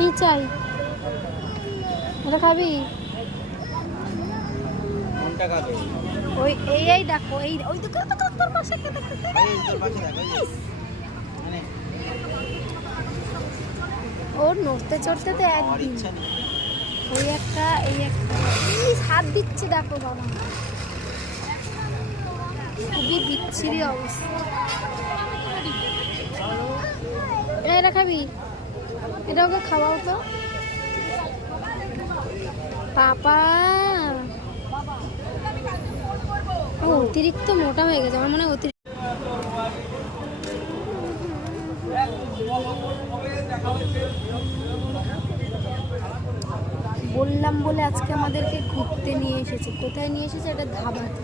কি চাই? এটা খাবি? কোনটা খাবে? ওই এই দেখো, এই ওই দেখো তোর পাশে কে দেখো। এই তোর পাশে দেখো, এই যে। মানে ওর নড়তে চড়তে তো আর একদিন। ইচ্ছা নেই। ওই একটা, এই একটা, এই হাত দিচ্ছে দেখো বাবা, খুবই বিচ্ছিরি অবস্থা। এটা খাবি? এটা ওকে খাওয়াও তো পাপা। ও অতিরিক্ত মোটা হয়ে গেছে, আমার মনে হয় অতিরিক্ত। বললাম বলে আজকে আমাদেরকে ঘুরতে নিয়ে এসেছে। কোথায় নিয়ে এসেছে? এটা ধাবাতে।